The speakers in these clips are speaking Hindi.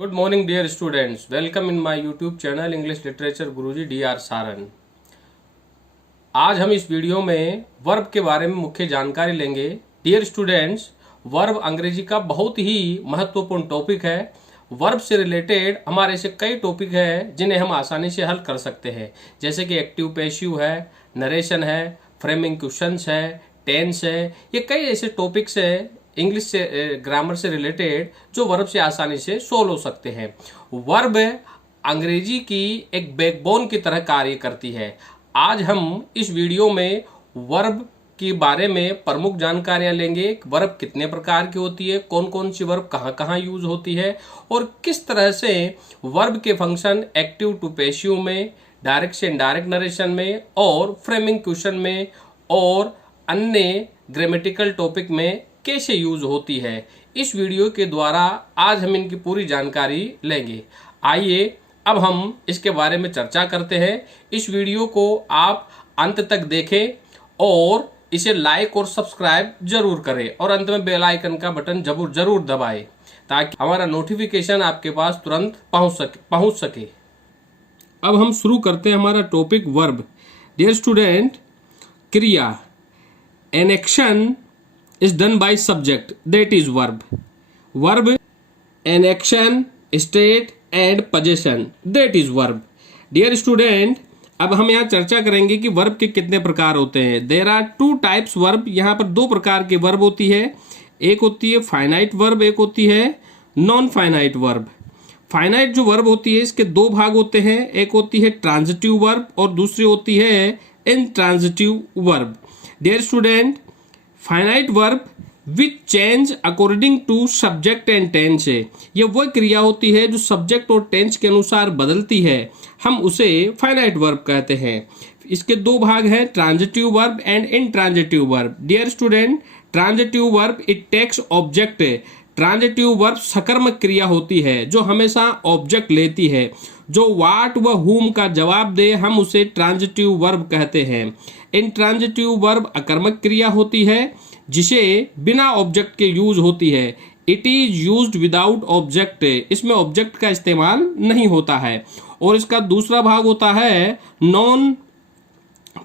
Good morning dear students, welcome in my YouTube channel English literature Guruji DR Saran. आज हम इस वीडियो में वर्ब के बारे में मुख्य जानकारी लेंगे। डियर स्टूडेंट्स, वर्ब अंग्रेजी का बहुत ही महत्वपूर्ण टॉपिक है। वर्ब से रिलेटेड हमारे से कई टॉपिक है जिन्हें हम आसानी से हल कर सकते हैं, जैसे कि एक्टिव पैसिव है, नरेशन है, फ्रेमिंग क्वेश्चंस है, टेंस है। ये कई ऐसे टॉपिक्स है इंग्लिश से ग्रामर से रिलेटेड जो वर्ब से आसानी से सोल्व हो सकते हैं। वर्ब अंग्रेजी की एक बैकबोन की तरह कार्य करती है। आज हम इस वीडियो में वर्ब के बारे में प्रमुख जानकारियां लेंगे। वर्ब कितने प्रकार की होती है, कौन कौन सी वर्ब कहाँ कहाँ यूज होती है और किस तरह से वर्ब के फंक्शन एक्टिव टू पैसिव में, डायरेक्ट से इनडायरेक्ट नरेशन में और फ्रेमिंग क्वेश्चन में और अन्य ग्रामेटिकल टॉपिक में कैसे यूज होती है। इस वीडियो के द्वारा आज हम इनकी पूरी जानकारी लेंगे। आइए अब हम इसके बारे में चर्चा करते हैं। इस वीडियो को आप अंत तक देखें और इसे लाइक और सब्सक्राइब जरूर करें और अंत में बेल आइकन का बटन जरूर दबाएं ताकि हमारा नोटिफिकेशन आपके पास तुरंत पहुंच सके। अब हम शुरू करते हैं हमारा टॉपिक वर्ब। डियर स्टूडेंट, क्रिया, an action is done by subject, that is verb. Verb, an action, state and possession, that is verb. Dear student, अब हम यहाँ चर्चा करेंगे कि वर्ब के कितने प्रकार होते हैं। There are two types verb. यहाँ पर दो प्रकार के वर्ब होती है। एक होती है फाइनाइट वर्ब, एक होती है नॉन फाइनाइट वर्ब। फाइनाइट जो वर्ब होती है इसके दो भाग होते हैं, एक होती है ट्रांजिटिव वर्ब और दूसरी होती है intransitive verb. Dear student, finite verb which change according to subject and tense है। यह वह क्रिया होती है जो सब्जेक्ट और टेंस के अनुसार बदलती है, हम उसे फाइनाइट वर्ब कहते हैं। इसके दो भाग हैं, transitive verb and intransitive verb. Dear student, transitive verb it takes object. Transitive verb सकर्मक क्रिया होती है जो हमेशा ऑब्जेक्ट लेती है। जो वाट व हुम का जवाब दे हम उसे ट्रांजिटिव वर्ब कहते हैं। इनट्रांजिटिव वर्ब अकर्मक क्रिया होती है जिसे बिना ऑब्जेक्ट के यूज होती है। It is used without object. इसमें ऑब्जेक्ट का इस्तेमाल नहीं होता है। और इसका दूसरा भाग होता है non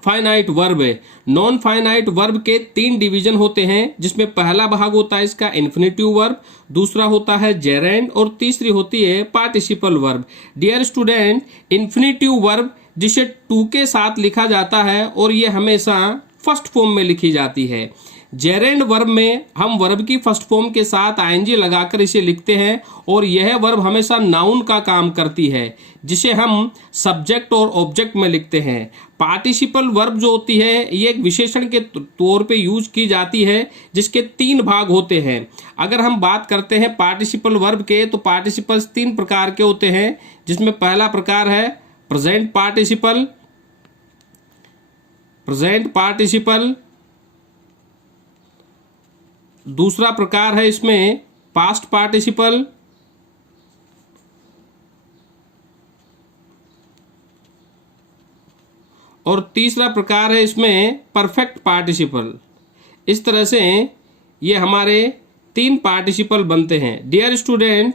finite verb. Non finite verb के तीन डिवीजन होते हैं, जिसमें पहला भाग होता है इसका इन्फिनेटिव वर्ब, दूसरा होता है जेरेंड और तीसरी होती है participle verb. Dear student, infinitive verb जिसे टू के साथ लिखा जाता है और ये हमेशा फर्स्ट फॉर्म में लिखी जाती है। जेरेंड वर्ब में हम वर्ब की फर्स्ट फॉर्म के साथ आईएनजी लगाकर इसे लिखते हैं और यह वर्ब हमेशा नाउन का काम करती है जिसे हम सब्जेक्ट और ऑब्जेक्ट में लिखते हैं। पार्टिसिपल वर्ब जो होती है ये एक विशेषण के तौर पे यूज की जाती है जिसके तीन भाग होते हैं। अगर हम बात करते हैं पार्टिसिपल वर्ब के तो पार्टिसिपल्स तीन प्रकार के होते हैं, जिसमें पहला प्रकार है प्रेजेंट पार्टिसिपल, दूसरा प्रकार है इसमें पास्ट पार्टिसिपल और तीसरा प्रकार है इसमें परफेक्ट पार्टिसिपल। इस तरह से ये हमारे तीन पार्टिसिपल बनते हैं। डियर स्टूडेंट,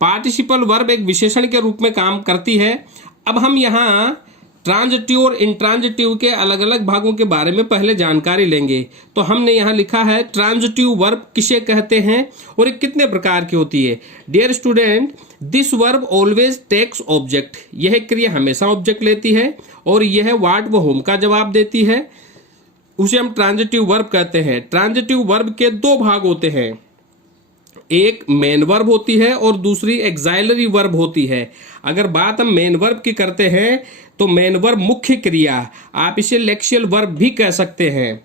पार्टिसिपल वर्ब एक विशेषण के रूप में काम करती है। अब हम यहाँ ट्रांजिटिव और इंट्रांजिटिव के अलग अलग भागों के बारे में पहले जानकारी लेंगे। तो हमने यहाँ लिखा है ट्रांजिटिव वर्ब किसे कहते हैं और ये कितने प्रकार की होती है। Dear student, this verb always takes object. यह क्रिया हमेशा ऑब्जेक्ट लेती है और यह वाट व होम का जवाब देती है, उसे हम ट्रांजिटिव वर्ब कहते हैं। ट्रांजिटिव वर्ब के दो भाग होते हैं, एक मेन वर्ब होती है और दूसरी एक्साइलरी वर्ब होती है। अगर बात हम मेन वर्ब की करते हैं तो मेन वर्ब मुख्य क्रिया, आप इसे लेक्सियल वर्ब भी कह सकते हैं,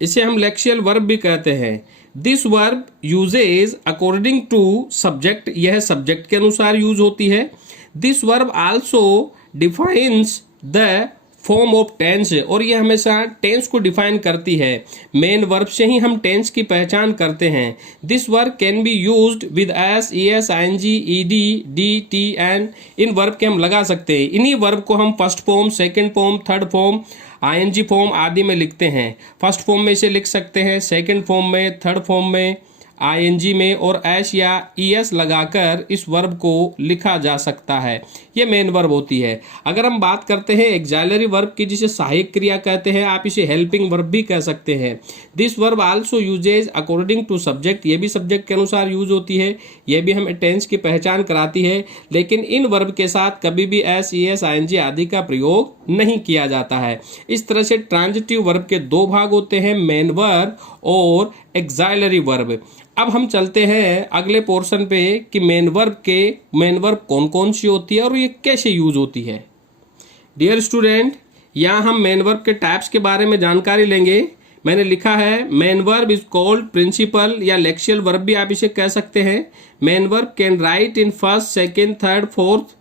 इसे हम लेक्सियल वर्ब भी कहते हैं। This verb uses according to subject, यह सब्जेक्ट के अनुसार यूज होती है। This verb also defines the form of tense, और ये हमेशा टेंस को डिफाइन करती है। मेन वर्ब से ही हम टेंस की पहचान करते हैं। This verb can be used with S, ES, ING, ED, D, T, N. इन वर्ब के हम लगा सकते हैं। इन्हीं वर्ब को हम first form, second form, third form, ING form आदि में लिखते हैं। फर्स्ट फॉर्म में इसे लिख सकते हैं, सेकंड फॉर्म में, थर्ड फॉर्म में, आईएनजी में और एस या ईएस लगाकर इस वर्ब को लिखा जा सकता है। ये मेन वर्ब होती है। अगर हम बात करते हैं एक्सिलरी वर्ब की, जिसे सहायक क्रिया कहते हैं, आप इसे हेल्पिंग वर्ब भी कह सकते हैं। This verb also uses according to subject, ये भी सब्जेक्ट के अनुसार यूज होती है। ये भी हमें टेंस की पहचान कराती है। लेकिन इन वर्ब के साथ कभी भी एस, ईएस, आईएनजी आदि का प्रयोग नहीं किया जाता है। इस तरह से ट्रांजिटिव वर्ब के दो भाग होते हैं, मेन वर्ब और एक्सिलरी वर्ब। अब हम चलते हैं अगले पोर्शन पे कि मेन वर्ब कौन कौन सी होती है और ये कैसे यूज होती है। डियर स्टूडेंट, यहाँ हम मेन वर्ब के टाइप्स के बारे में जानकारी लेंगे। मैंने लिखा है main verb is called principal या लेक्शियल वर्ब भी आप इसे कह सकते हैं। Main verb can write in first, second, third, fourth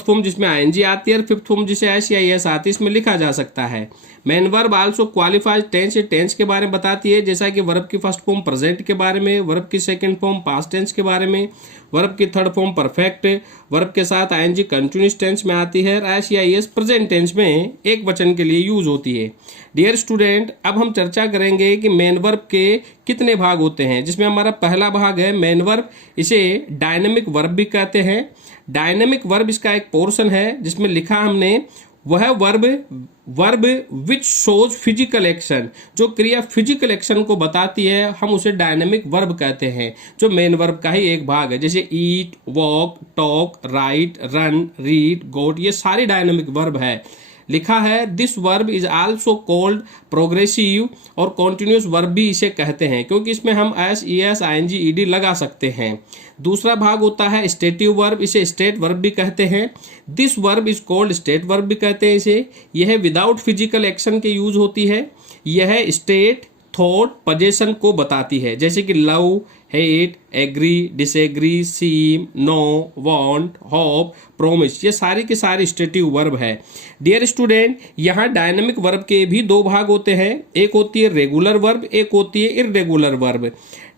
form जिसमें आईएनजी आती है और फिफ्थ फॉर्म जिसे एस या एस आती है, इसमें लिखा जा सकता है। Main verb also qualifies tense, tense के बारे में बताती है, जैसा कि वर्ब की फर्स्ट फॉर्म प्रेजेंट के बारे में, वर्ब की सेकंड फॉर्म पास्ट टेंस के बारे में, वर्ब की थर्ड फॉर्म परफेक्ट, वर्ब के साथ आईएनजी कंटिन्यूअस टेंस में आती है, एस या एस प्रेजेंट टेंस में एक वचन के लिए यूज होती है। डियर स्टूडेंट, अब हम चर्चा करेंगे कि मेन वर्ब के कितने भाग होते हैं, जिसमें हमारा पहला भाग है मेन वर्ब। इसे डायनेमिक वर्ब भी कहते हैं। डायनेमिक वर्ब इसका एक पोर्शन है जिसमें लिखा हमने वह verb which shows physical action, जो क्रिया फिजिकल एक्शन को बताती है, हम उसे डायनेमिक वर्ब कहते हैं, जो मेन वर्ब का ही एक भाग है। जैसे eat, walk, talk, write, run, read, got, ये सारी डायनेमिक वर्ब है। लिखा है this verb is also called progressive, और कॉन्टिन्यूस वर्ब भी इसे कहते हैं, क्योंकि इसमें हम एस, ईएस, आईएनजी, ईडी लगा सकते हैं। दूसरा भाग होता है स्टेटिव वर्ब, इसे स्टेट वर्ब भी कहते हैं। This verb is called state verb भी कहते हैं इसे। यह विदाउट फिजिकल एक्शन के यूज होती है। यह स्टेट, थॉट, पोजीशन को बताती है, जैसे कि लव, हेट, एग्री, डिसएग्री, सीम, नो, वांट, होप, प्रोमिस, ये सारी के सारी स्टेटिव वर्ब है। डियर स्टूडेंट, यहाँ डायनेमिक वर्ब के भी दो भाग होते हैं, एक होती है रेगुलर वर्ब, एक होती है इररेगुलर वर्ब।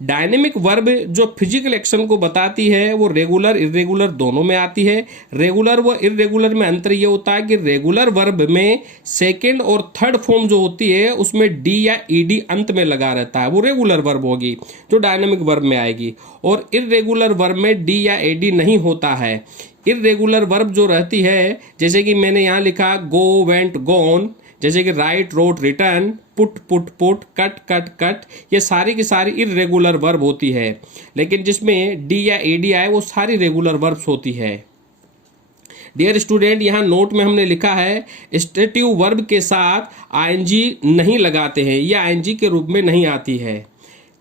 डायनेमिक वर्ब जो फिजिकल एक्शन को बताती है वो रेगुलर इरेगुलर दोनों में आती है। रेगुलर व इरेगुलर में अंतर ये होता है कि रेगुलर वर्ब में सेकेंड और थर्ड फॉर्म जो होती है उसमें डी या ईडी अंत में लगा रहता है, वो रेगुलर वर्ब होगी जो डायनेमिक वर्ब में आएगी। और इरेगुलर वर्ब में डी या एडी नहीं होता है। इरेगुलर वर्ब जो रहती है, जैसे कि मैंने यहाँ लिखा गो, वेंट, गॉन, जैसे कि write, wrote, return, put, cut, cut, ये सारी की सारी इरेगुलर वर्ब होती है। लेकिन जिसमें डी या एडी आए वो सारी रेगुलर वर्ब्स होती है। डियर स्टूडेंट, यहाँ नोट में हमने लिखा है स्टेटिव वर्ब के साथ आईएनजी नहीं लगाते हैं, यह आईएनजी के रूप में नहीं आती है।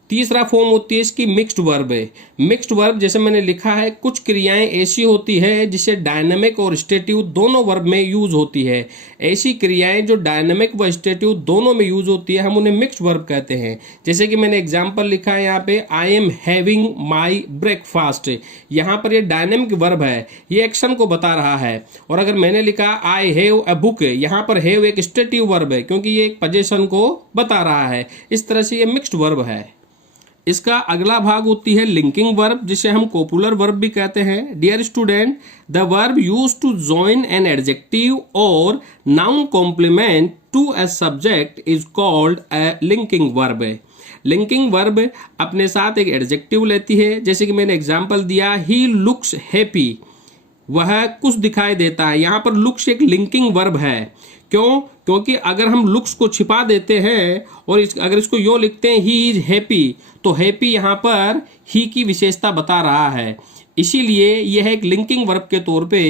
तीसरा फॉर्म होती है इसकी मिक्स्ड वर्ब। मिक्स्ड वर्ब जैसे मैंने लिखा है, कुछ क्रियाएं ऐसी होती है जिसे डायनेमिक और स्टेटिव दोनों वर्ब में यूज होती है। ऐसी क्रियाएं जो डायनेमिक व स्टेटिव दोनों में यूज होती है, हम उन्हें मिक्स्ड वर्ब कहते हैं। जैसे कि मैंने एग्जांपल लिखा है यहाँ पे, I am having my breakfast. यहाँ पर ये डायनेमिक वर्ब है, ये एक्शन को बता रहा है। और अगर मैंने लिखा आई हैव अ बुक, यहाँ पर हैव एक स्टेटिव वर्ब है, क्योंकि ये एक पोजीशन को बता रहा है। इस तरह से ये मिक्स्ड वर्ब है। इसका अगला भाग होती है लिंकिंग वर्ब, जिसे हम कोपुलर वर्ब भी कहते हैं। Dear student, the verb use to join an adjective और noun complement to a subject is called a linking verb. Linking verb अपने साथ एक एडजेक्टिव लेती है, जैसे कि मैंने एग्जांपल दिया, ही लुक्स हैप्पी, वह कुछ दिखाई देता है। यहाँ पर लुक्स एक लिंकिंग वर्ब है। क्यों? क्योंकि अगर हम लुक्स को छिपा देते हैं और अगर इसको यो लिखते हैं ही इज हैप्पी, तो हैप्पी यहाँ पर ही की विशेषता बता रहा है, इसीलिए यह एक लिंकिंग वर्ब के तौर पे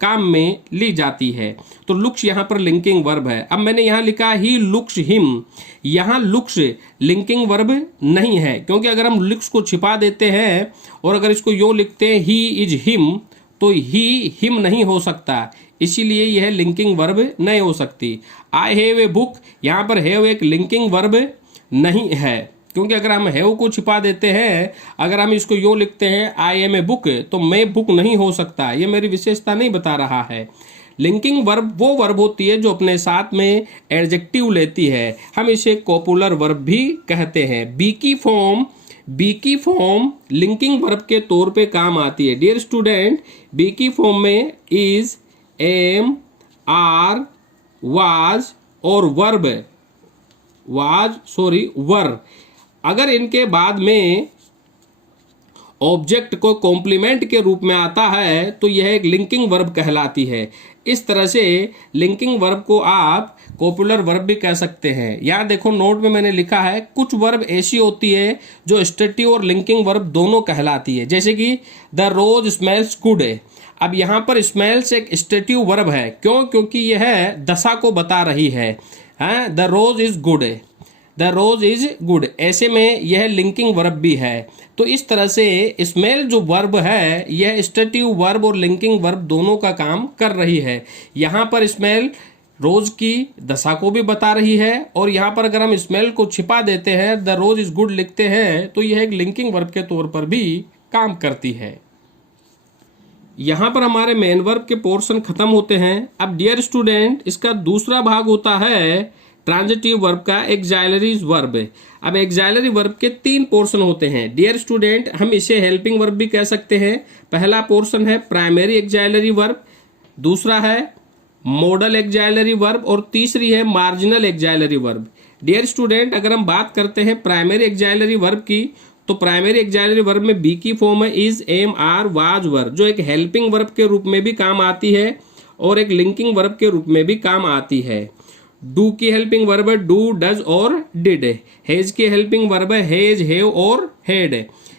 काम में ली जाती है। तो लुक्स यहाँ पर लिंकिंग वर्ब है। अब मैंने यहाँ लिखा ही लुक्स हिम, यहाँ लुक्स लिंकिंग वर्ब नहीं है, क्योंकि अगर हम लुक्स को छिपा देते हैं और अगर इसको यो लिखते हैं ही इज हिम, तो ही हिम नहीं हो सकता, इसीलिए यह लिंकिंग वर्ब नहीं हो सकती। आई हैव ए बुक, यहाँ पर हैव एक लिंकिंग वर्ब नहीं है, क्योंकि अगर हम हैव को छिपा देते हैं, अगर हम इसको यो लिखते हैं आई एम ए बुक, तो मैं बुक नहीं हो सकता, ये मेरी विशेषता नहीं बता रहा है। लिंकिंग वर्ब वो वर्ब होती है जो अपने साथ में एडजेक्टिव लेती है, हम इसे कोपुलर वर्ब भी कहते हैं। बी की फॉर्म लिंकिंग वर्ब के तौर पे काम आती है। डियर स्टूडेंट, बी की फॉर्म में इज, एम, आर, वाज और वर, अगर इनके बाद में ऑब्जेक्ट को कॉम्प्लीमेंट के रूप में आता है तो यह एक लिंकिंग वर्ब कहलाती है। इस तरह से लिंकिंग वर्ब को आप कॉपुलर वर्ब भी कह सकते हैं। यहाँ देखो नोट में मैंने लिखा है कुछ वर्ब ऐसी होती है जो स्टेटिव और लिंकिंग वर्ब दोनों कहलाती है, जैसे कि द रोज स्मेल्स गुड है। अब यहाँ पर स्मेल्स एक स्टेटिव वर्ब है, क्यों? क्योंकि यह दशा को बता रही है। The rose is good, the rose is good, ऐसे में यह लिंकिंग वर्ब भी है। तो इस तरह से स्मेल जो वर्ब है यह स्टेटिव वर्ब और लिंकिंग वर्ब दोनों का काम कर रही है। यहाँ पर स्मेल रोज की दशा को भी बता रही है, और यहाँ पर अगर हम स्मेल को छिपा देते हैं, द रोज इज गुड लिखते हैं, तो यह एक लिंकिंग वर्ब के तौर पर भी काम करती है। यहाँ पर हमारे मेन वर्ब के पोर्शन खत्म होते हैं। अब डियर स्टूडेंट, इसका दूसरा भाग होता है ट्रांजिटिव वर्ब का, एक्साइलरी वर्ब। अब एक्साइलरी वर्ब के 3 पोर्शन होते हैं। डियर स्टूडेंट, हम इसे हेल्पिंग वर्ब भी कह सकते हैं। पहला पोर्शन है प्राइमरी एक्साइलरी वर्ब, दूसरा है मॉडल एक्साइलरी वर्ब, और तीसरी है मार्जिनल एक्साइलरी वर्ब। डियर स्टूडेंट, अगर हम बात करते हैं प्राइमरी एक्साइलरी वर्ब की, तो प्राइमरी एक्साइलरी वर्ब में बी की फॉर्म है is, am, are, was verb, जो एक हेल्पिंग वर्ब के रूप में भी काम आती है और एक लिंकिंग वर्ब के रूप में भी काम आती है। डू की हेल्पिंग वर्ब है डू, डज और डिड। हैज की हेल्पिंग वर्ब है हैज, हैव और हैड।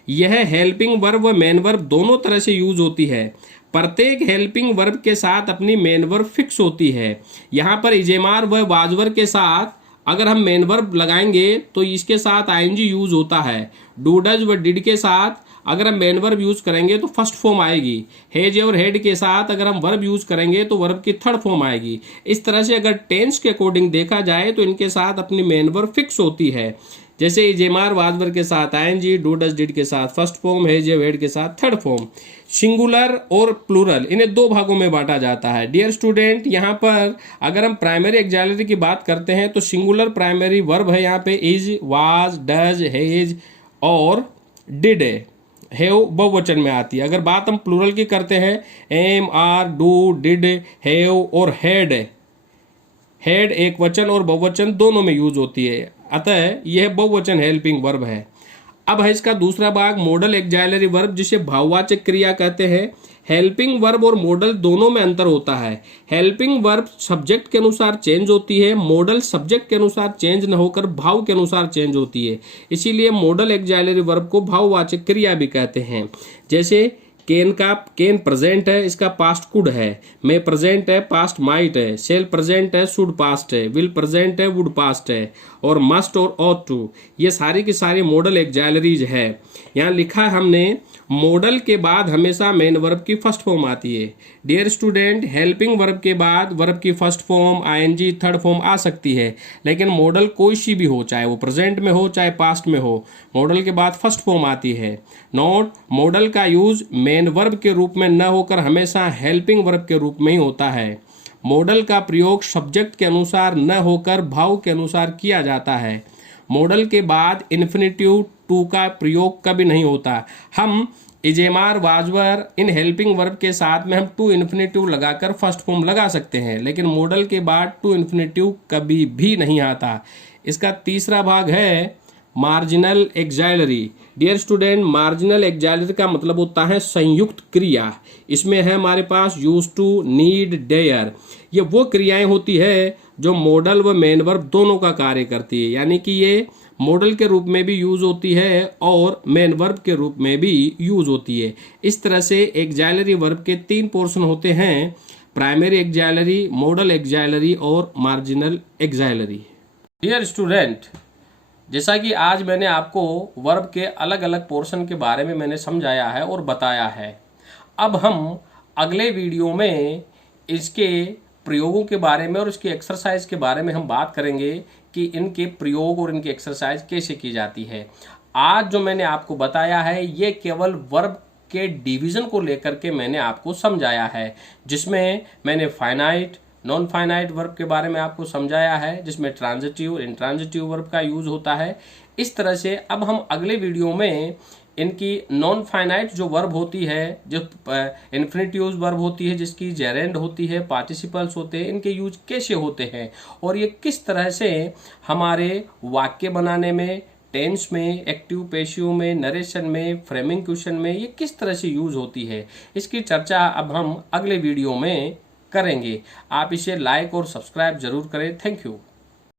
यह हेल्पिंग वर्ब व मेन वर्ब दोनों तरह से यूज होती है। प्रत्येक हेल्पिंग वर्ब के साथ अपनी मेन वर्ब फिक्स होती है। यहाँ पर इजेमार व वाजवर के साथ अगर हम मेन वर्ब लगाएंगे तो इसके साथ आईएनजी यूज होता है। डू, डज व डिड के साथ अगर हम मेन वर्ब यूज करेंगे तो फर्स्ट फॉर्म आएगी। हैज और हेड के साथ अगर हम वर्ब यूज करेंगे तो वर्ब की थर्ड फॉर्म आएगी। इस तरह से अगर टेंस के अकॉर्डिंग देखा जाए तो इनके साथ अपनी मेन वर्ब फिक्स होती है। जैसे इजेमार वाजवर के साथ आईएनजी, डू, डज, डिड के साथ फर्स्ट फॉर्म, हैज और हेड के साथ थर्ड फॉर्म। सिंगुलर और प्लूरल, इन्हें 2 भागों में बांटा जाता है। डियर स्टूडेंट, यहाँ पर अगर हम प्राइमरी एक्साइलरी की बात करते हैं तो सिंगुलर प्राइमरी वर्ब है यहाँ पे इज, वाज, डज, हैज और डिड हैव बहुवचन में आती है। अगर बात हम प्लूरल की करते हैं, am, are, do, did, have और हैड, हैड एक वचन और बहुवचन दोनों में यूज होती है, अतः यह बहुवचन हेल्पिंग वर्ब है। अब है इसका दूसरा भाग मॉडल एक्साइलरी वर्ब, जिसे भाववाचक क्रिया कहते हैं। हेल्पिंग वर्ब और मॉडल दोनों में अंतर होता है। हेल्पिंग वर्ब सब्जेक्ट के अनुसार चेंज होती है, मॉडल सब्जेक्ट के अनुसार चेंज न होकर भाव के अनुसार चेंज होती है। इसीलिए मॉडल एक्साइलरी वर्ब को भाववाचक क्रिया भी कहते हैं। जैसे केन प्रेजेंट है, इसका पास्ट कुड है। मे प्रेजेंट है, पास्ट माइट है। शेल प्रेजेंट है, शुड पास्ट है। विल प्रेजेंट है, वुड पास्ट है। और मस्ट और ऑट टू, ये सारी की सारी मॉडल एक्साइलरीज है। यहाँ लिखा है हमने मॉडल के बाद हमेशा मेन वर्ब की फर्स्ट फॉर्म आती है। डियर स्टूडेंट, हेल्पिंग वर्ब के बाद वर्ब की first form, ING, third form आ सकती है, लेकिन मॉडल कोई सी भी हो, चाहे वो प्रेजेंट में हो चाहे पास्ट में हो, मॉडल के बाद फर्स्ट फॉर्म आती है। नोट, मॉडल का यूज मेन वर्ब के रूप में न होकर हमेशा हेल्पिंग वर्ब के रूप में ही होता है। मॉडल का प्रयोग सब्जेक्ट के अनुसार न होकर भाव के अनुसार किया जाता है। मॉडल के बाद इन्फिनिटिव टू का प्रयोग कभी नहीं होता। हम इजेमार, वाजवर, इन हेल्पिंग वर्ब के साथ में हम टू इन्फिनिटिव लगाकर फर्स्ट फॉर्म लगा सकते हैं, लेकिन मॉडल के बाद टू इन्फिनिटिव कभी भी नहीं आता। इसका तीसरा भाग है मार्जिनल एक्साइलरी। डियर स्टूडेंट, मार्जिनल एक्साइलरी का मतलब होता है संयुक्त क्रिया। इसमें है हमारे पास यूज टू, नीड, डेयर। ये वो क्रियाएं होती है जो मॉडल व मेन वर्ब दोनों का कार्य करती है, यानी कि ये मॉडल के रूप में भी यूज होती है और मेन वर्ब के रूप में भी यूज होती है। इस तरह से एक्साइलरी वर्ब के 3 पोर्शन होते हैं, प्राइमरी एक्साइलरी, मॉडल एक्साइलरी और मार्जिनल एक्साइलरी। डियर स्टूडेंट, जैसा कि आज मैंने आपको वर्ब के अलग अलग पोर्शन के बारे में मैंने समझाया है और बताया है। अब हम अगले वीडियो में इसके प्रयोगों के बारे में और इसकी एक्सरसाइज के बारे में हम बात करेंगे कि इनके प्रयोग और इनकी एक्सरसाइज कैसे की जाती है। आज जो मैंने आपको बताया है ये केवल वर्ब के डिवीजन को लेकर के मैंने आपको समझाया है, जिसमें मैंने फाइनाइट, नॉन फाइनाइट वर्ब के बारे में आपको समझाया है, जिसमें ट्रांजिटिव, इंट्रांजिटिव वर्ब का यूज होता है। इस तरह से अब हम अगले वीडियो में इनकी नॉन फाइनाइट जो वर्ब होती है, जो इन्फिनिटिव वर्ब होती है, जिसकी जेरेंड होती है, पार्टिसिपल्स होते हैं, इनके यूज कैसे होते हैं और ये किस तरह से हमारे वाक्य बनाने में, टेंस में, एक्टिव पैसिव में, नरेशन में, फ्रेमिंग क्वेश्चन में ये किस तरह से यूज होती है, इसकी चर्चा अब हम अगले वीडियो में करेंगे। आप इसे लाइक और सब्सक्राइब जरूर करें। Thank you.